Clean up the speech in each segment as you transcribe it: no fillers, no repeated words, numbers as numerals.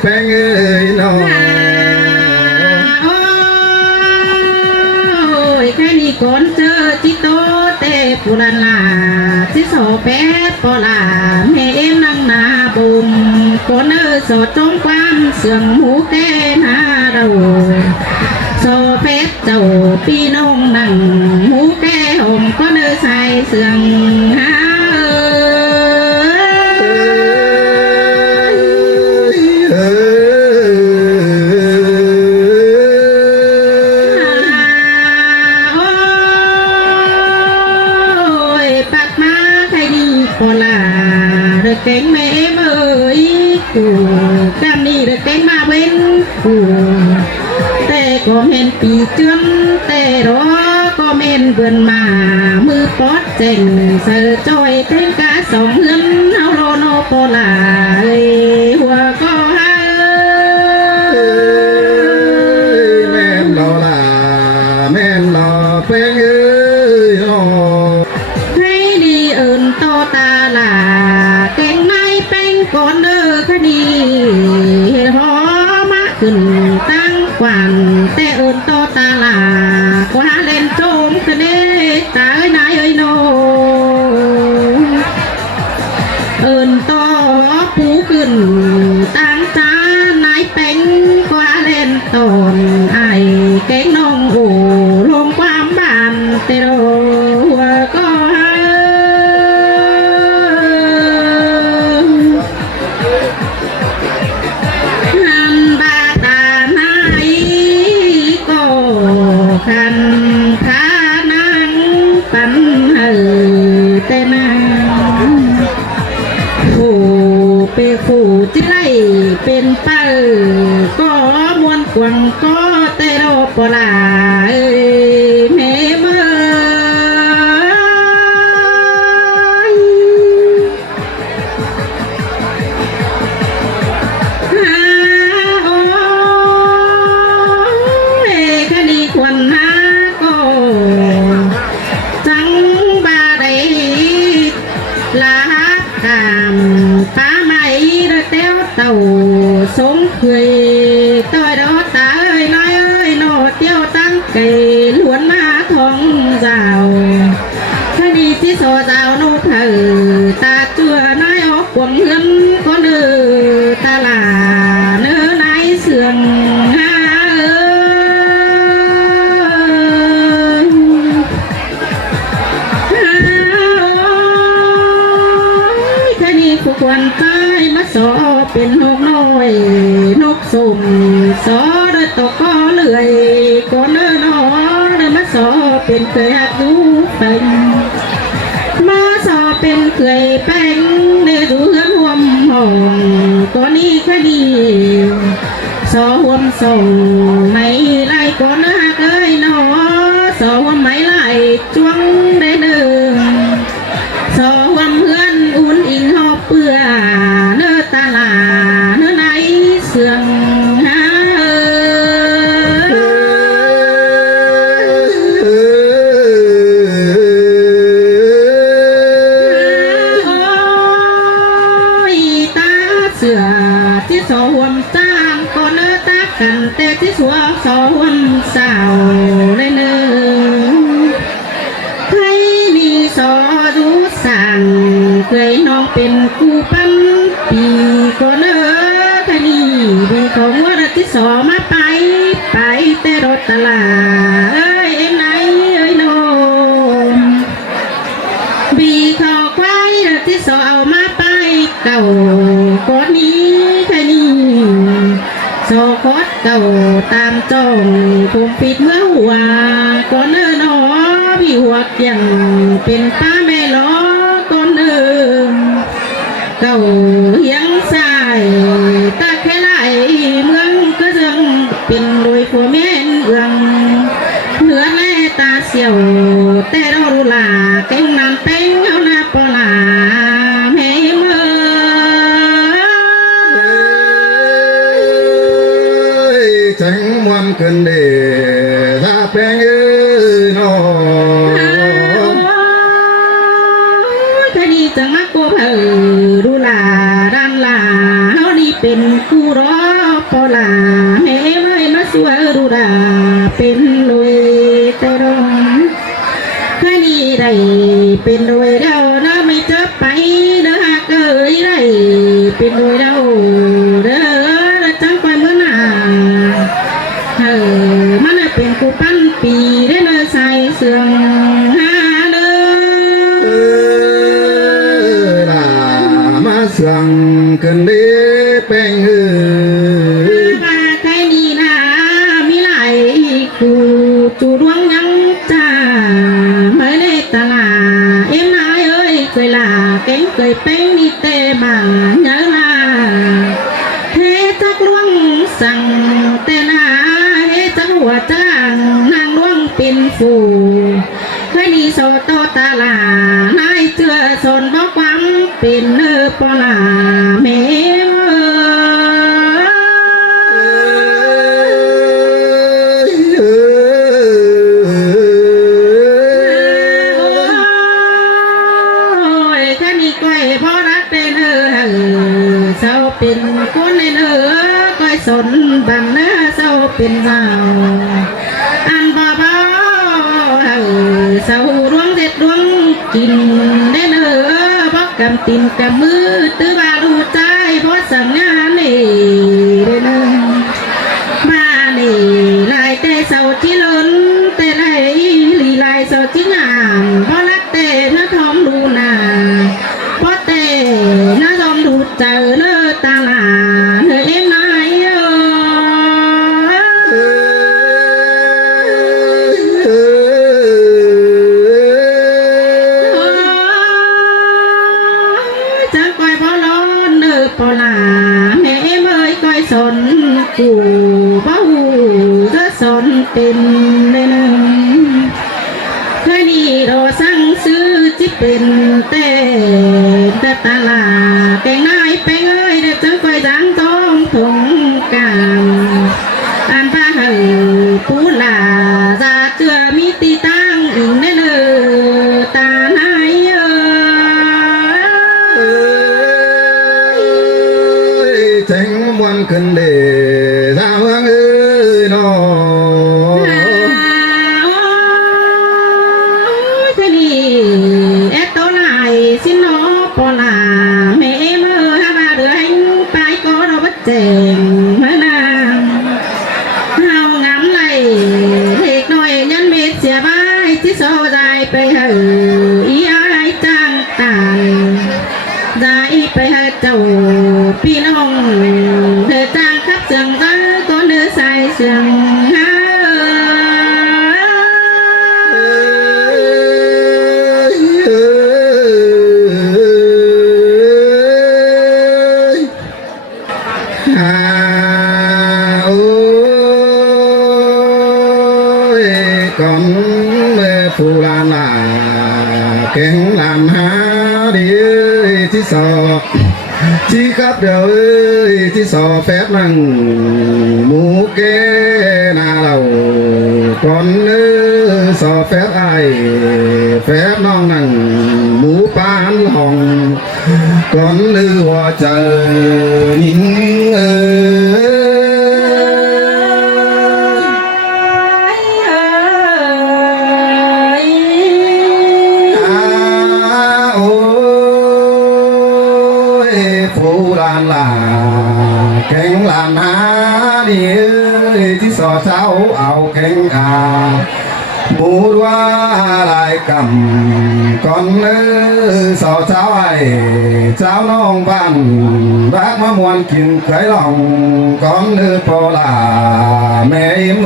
แป้งเอ้ยน้องแค่นี้ก่อนเจอจิโตเตปุรันลาสิโสแปดปลาแม่เอ็มนังนาบุมก่อนสอดจงความเสื่องหูแก่นาเราโซเป็ดเจ้าพี่น้องนั่งหูแก่ห่มก็ใส่เสื่องหาเก่งแม่เมื่อยกูกำนี่เก่งมาเว้นกูแต่ก็เห็นปีเจือนแต่รอก็เม่นเบือนมามือปอดเจ๋งเสือจอยเต้นกะสองเงินเอาโรโนโปลาหัวก็ให้แม่นรอล่ะแม่นรอแป้งเอ้ยน้องให้ดีเอิญโตตาลาเก่งในเป็นก่อนคดีหอมาขึ้นตั้งกว่างแต่เอิญโตตาลากว่าเล่นโจมกระเดตาเอ้ยนายเอ้ยโนเอิญโตปูขึ้นตั้งจานายเป็นกว่าเล่นตอนไอเก่งน้องโอลงความบานเตโรก็ขันขานังปันเตนาผู้เป็นผู้จิไลเป็นเป้าก็มวนกวงก็เตโรปลาเมเมเต่าสงเคยต้อยดอตาเอ้ยน้อยเอ้ยโนเตี้ยวตั้งเกล้วนมาทองเจ้าคดีที่โซเจ้าโนเธอตาเจือน้อยออกกวงเงินก็เนื้อตาลาเนื้อนายเสื่องหาคดีผู้ควรตายมาสอเป็นนกน้อยนกสุ่มสอได้ตกก็เลื่อยก็เนื้อนอได้มาสอเป็นเคยหักดูเป็นมาสอเป็นเคยแป้งในดูเฮือนห่วมห้องก็นี่คดีสอห่วมส่งไม่ไล่ก็เนื้อเอ้ยนอสอห่วมไม่ไล่จวงได้เดิมสอห่วมเฮือนอุ่นอิงหอบเปื่อเนื้อตาลาเนื้อไหนเสื่องหาตาเสือที่สวมจ้างก็เนื้อตากันแต่ที่สวมสาวเลยเนื้อให้มีสอดูสั่งเคยน้องเป็นกูปั้นปีก็เนื้อคดีดีของว่าที่สอมาไปแต่รถตลาเอ้ยไหนเอ้ยโนมบีเขาควายที่สอเอามาไปเก่าก้อนนี้คดีสอคอดเก่าตามจ้องผมปิดเมื่อหัวก็เนื้อหนอพี่หัวยังเป็นป้าแม่ล้อก้อนเนื้อเก่ายังใส่ตาแค่ไหลเมืองก็ยังเป็นโดยผัวแม่เอื้องเหนือแม่ตาเสียวแต่เราดูลาเก่งนานเป้งเอาหน้าปลาแม่เมื่อจังมวนขึ้นเดถ้าแป้งเอ้ยน้องคดีจังมักโกเผดูลาด้านลาเฮานี่เป็ เป็นกูรอปอลาแม่ไม่มาสวยดูดาเป็นรวยแต่รองแค่นี้ได้เป็นรวยเดานะไม่เจอไปเด้อหากเอ้ยได้เป็นรวยเดาเด้อจังไปเมื่อหน้ามันเป็นกูปั้นปีได้เลยใส่เสื่อมหาเด้อล่ะมาเสื่องกันเด้เป็นว่าใครนี่นะมีหลายกูจูดวงยังจ้าไม่ได้ตลาเอ็มนายเอ้ยเคยลาเก่งเคยเป็นนี่เตบังเยอะลาเทจักลวงสั่งแต่นาเฮจักหัวจ้างนางลวงเป็นฟูใครนี่โซโตตาลานายเจือสนบอกความเป็นเนื้อปลาเมเป็นคนในเนื้อก้อยสนบังเนื้อเศร้าเป็นเมาอันบ่บ่เศร้าดวงเด็ดดวงกินได้เนื้อบอกกำตินกำมือตื้อบาดูใจเพราะสัญญาเนี่ได้เนื้อมาเนี่ลายแต่เศร้าที่ล้นแต่ลายลีลายเศร้าที่งามเพราะรักแต่เนื้อทอมดูนาเพราะแต่เนื้อทอมดูเจอเนื้อตาลาเนื้อเอ็มนายจังก้อยพอร้อนเนื้อปลาแม่เอ็มเอ้ยก้อยสนกูบ่หูเธอสนเป็นเลยนึงเคยนี่รอสั่งซื้อที่เป็นแต่ตาลาแกงนายแป้งเอ้ยเด็กจังก้อยจังต้องถงกางอันพาหือปูลาจะเจือมีตีตั้งอึ่งได้เลยตาหายแจ้งมวนขึ้นเด้สาวเอ้ยน้อสินอปอลาแม่เมื่อฮาบาเดือนไปก็เราบัดเจงเมื่อนางเฮางามไหลเล็กน้อยยันเม็ดเสียบายที่โซได้ไปหาอีไอจังตายได้ไปหาเจ้าพี่น้องเธอจ้างขับเสียงกันก็เนื้อใส่เสียงฮาcòn phù lan là kén làm há đi chỉ sợ chỉ khắp đời ơi chỉ sợ phép năng mũ kê na đầu con sợ phép ai phép non năng mũ bán lòng con lư hòa chờ nhìn kén làm há đi chỉ sợ sao ảo kén mũ đoa lại cầm con sợ sao ai cháu non văn bác má muôn kín khởi lòng con po là mẹ em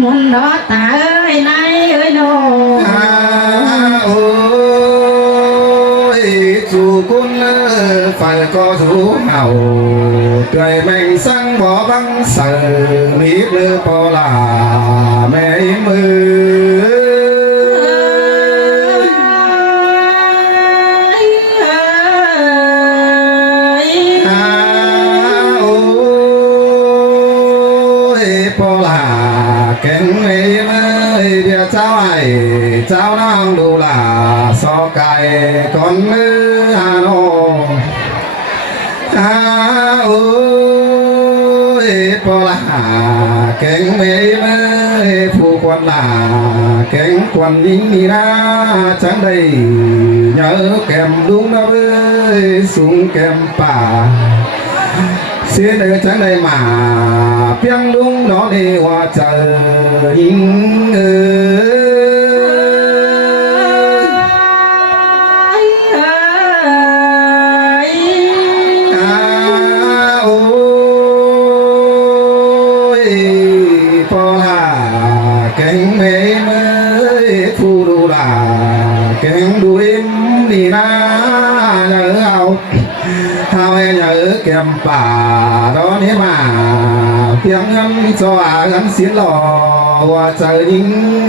muốn đó ta ơi nay ơi nô dù con phải có thủ hào cười mình sang bỏ băng sợ mít lư po là mẹ em po là kén em ơi cháu ai cháu nó องดูลาสอไก่ก่อนเนื้อโนโอ้ยปอละแกงเมย์เมย์ผู้ควันลาแกงควันยิงนี่นะจังได้nhớ kèm đúng nó với xuống kèmป่า xin ở chẳng đây mà piang đúng nó đi hoa trời hình ôi phò là cánh mê mới thu đủ là cánh đuôi đi na nhớ hào hào nhớ kèmป่า đó nếu mà tiếng ngâm cho gắn xiến lò hoa trời những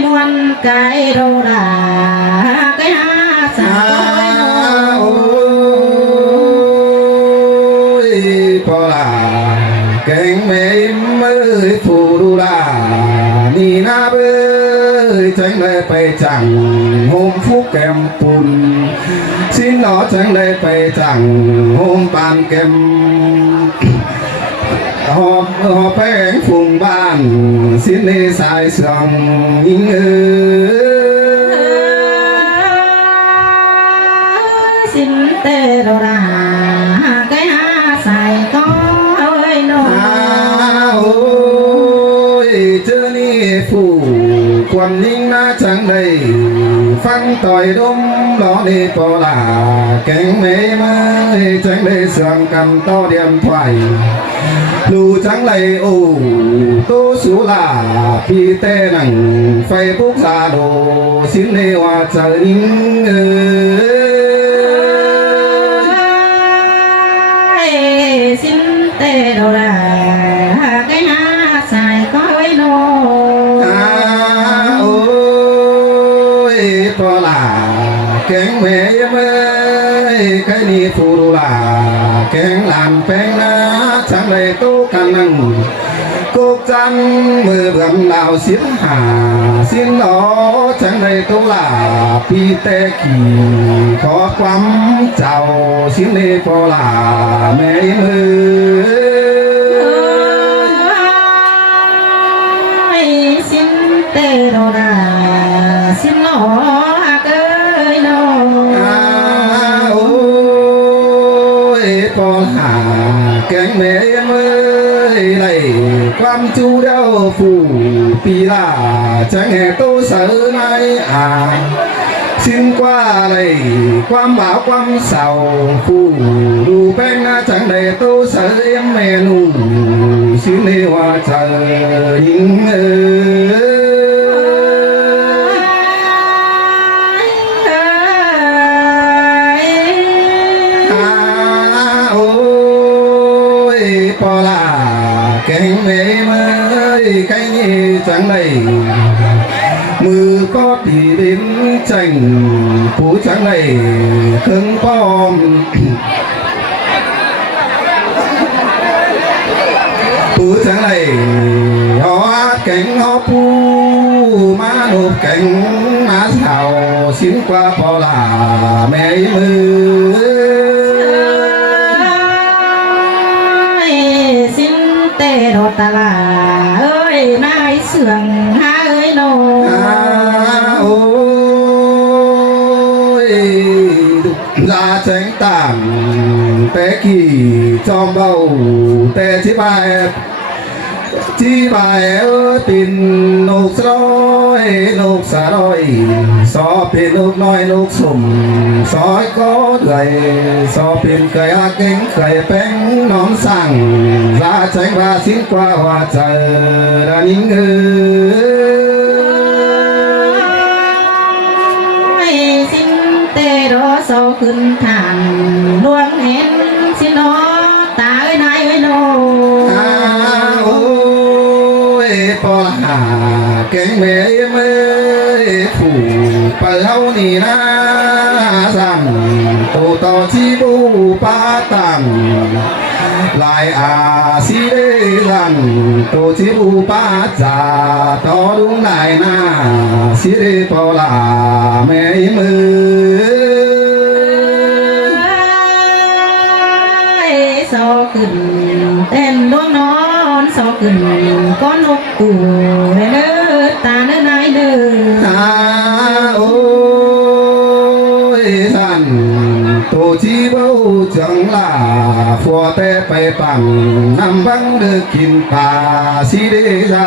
muôn cái đâu là cái hát sao ôi có là cánh mềm mới phù đu là ni na bơi tránh đây phải chẳng hôm phúc kèm bùn xin nó tránh đây phải chẳng hôm bàn kèm họp bánh phùng bàn xin đi xài sòng những xin tê đồ đà cái hát xài có ơi nó ôi chưa ni phủ quần ninh na chẳng đầy phăng tỏi đôm đó đi bỏ là cánh mê mới tránh đây sườn cầm to điện thoại lù trắng lầy ủ tô số là pi tê nằng Facebook ra đồ xin lê hoa trời ninh xin tê đồ là cái hát xài có ơi nó ôi to là cánh mẹ ơi cái ni phụ đồ là cánh làm phèn na chẳng đầy tô căn năng cốc trăng mưa bướm đào xiết hà xiên đó chẳng đầy tô là pi tê kỳ khó quắm chào xin lê phò là mẹ ơi xin tê đồ là xin nó ơi nó ôi con hà cánh mẹ em ơi này quan chú đeo phủ pi là chẳng nghe tô sở nay xin qua này quan bảo quan sầu phủ đủ bên chẳng đầy tô sở em mẹ nụ xin đi hoa trời những bỏ là cánh mê mới cái gì chẳng đầy mưa có thì đến chành phú chẳng đầy khưng bom phú chẳng đầy họ cánh họ pu má nộp cánh má xào xin qua bỏ là mẹ mưa tê đồ ta là ơi nai sườn ha ơi nô ôi ra tránh tảng té kỳ trong bầu té chi bài ơ tin nục xá đôi so pin nục nói nục sùng sói có đời so pin cây kính cây bánh nón sàng ra tránh và xin qua hoa trời đã những xin tê đó sau khinh thản luôn hẹn xin nó ta ơi nai ơi nô bỏ là cánh mẹ em ơi phủ bờ hậu nì na rằng tô to chi bu ba tàng ลายอาสีเดลันโตจิบูปาจาตอดุงลายนาสีเดปอลาแม่มือสอขึ้นเต้นดวงนอนสอขึ้นก้อนนกกูเนื้อตาเนื้อนายเนื้อโอ้ยท่านตัวชีเบาจังลาฟัวแต่ไปปั่นน้ำบังเดือกินป่าสีเดจา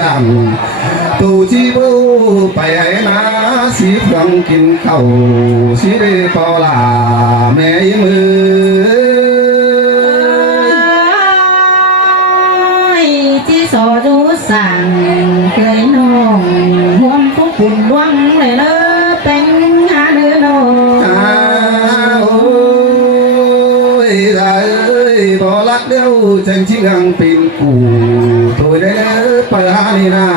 จังตัวชีเบาไปให้นาสีฟังกินข้าวสีเดปอลาแม่มือที่สอรู้สั่งเคยน้องห่วงทุกปุ่นดวงเลยเนอเป็นงานเนื้อนอโอ้ยได้พอรักเดียวจังชิงังปีนกูตัวได้ปะหานี่นะ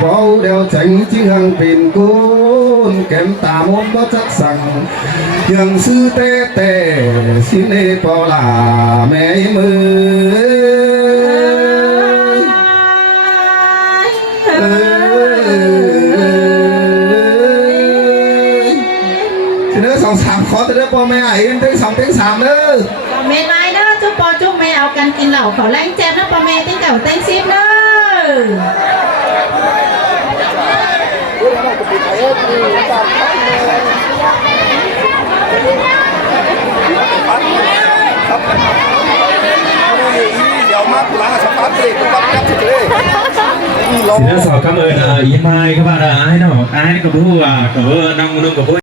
พอเดียวจังชิงังปีนกูแก้มตามนบ่จักสั่งยังซื้อเต้เต้สิเนปอลาแม่มือสองสามขอแต่เด้อพ่อแม่เอ็นถึง2 ถึง 3เด้อพ่อแม่นายเด้อจุ๊บปอจุ๊บแม่เอากันกินเหล้าเขาแรงแจมนะพ่อแม่ติ้งเก่าเต้งซิบเด้สินสอดคำเอิญอีไม้ก็ว่าไอ้เนาะไอ้ก็พูดว่าก็น้องนุ่งก็พูด